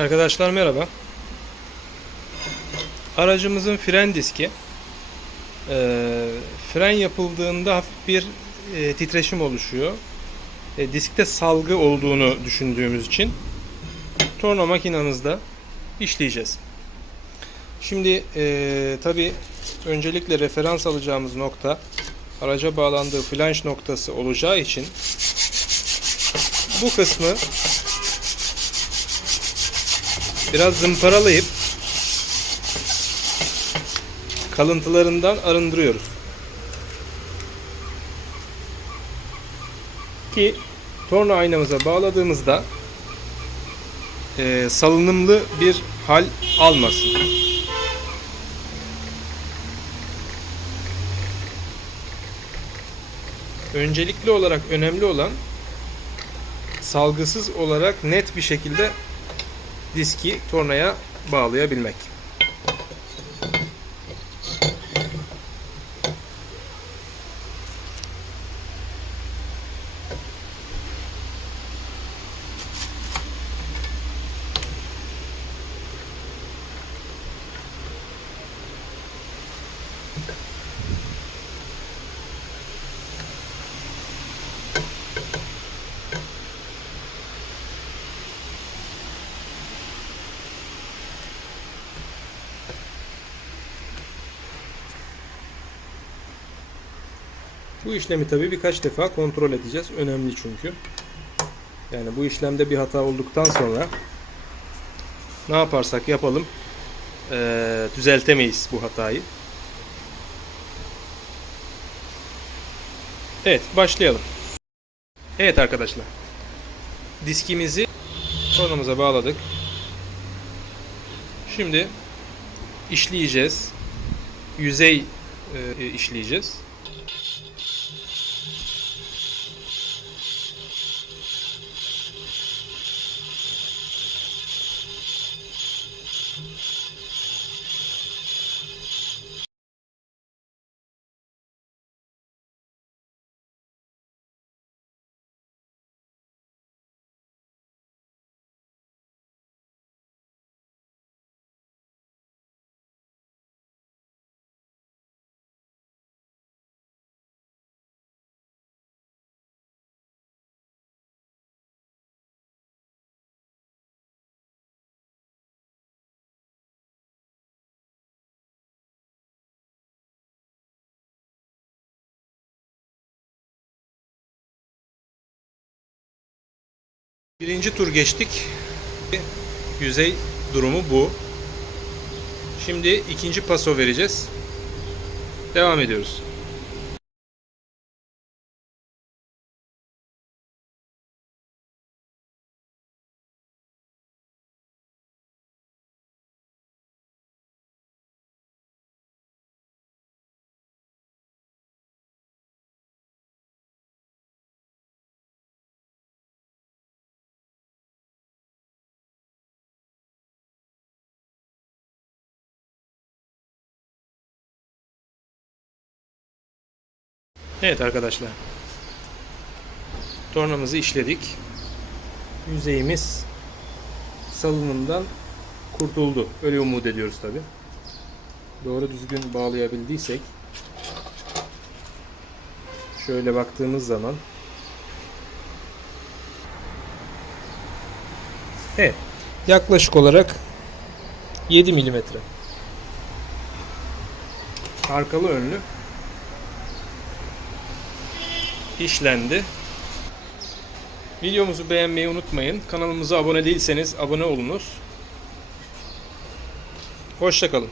Arkadaşlar merhaba. Aracımızın fren diski fren yapıldığında hafif bir titreşim oluşuyor. Diskte salgı olduğunu düşündüğümüz için torna makinamızda işleyeceğiz. Şimdi tabi öncelikle referans alacağımız nokta araca bağlandığı flanş noktası olacağı için bu kısmı biraz zımparalayıp kalıntılarından arındırıyoruz. Ki torna aynamıza bağladığımızda salınımlı bir hal almasın. Öncelikli olarak önemli olan salgısız olarak net bir şekilde diski tornaya bağlayabilmek. Bu işlemi tabii birkaç defa kontrol edeceğiz. Önemli çünkü. Yani bu işlemde bir hata olduktan sonra ne yaparsak yapalım düzeltemeyiz bu hatayı. Evet, başlayalım. Evet arkadaşlar. Diskimizi tornamıza bağladık. Şimdi işleyeceğiz. Yüzey işleyeceğiz. Birinci tur geçtik. Yüzey durumu bu. Şimdi ikinci paso vereceğiz. Devam ediyoruz. Evet arkadaşlar. Tornamızı işledik. Yüzeyimiz salınımdan kurtuldu. Öyle umut ediyoruz tabi. Doğru düzgün bağlayabildiysek şöyle baktığımız zaman evet, yaklaşık olarak 7 milimetre arkalı önlü işlendi. Videomuzu beğenmeyi unutmayın. Kanalımıza abone değilseniz abone olunuz. Hoşça kalın.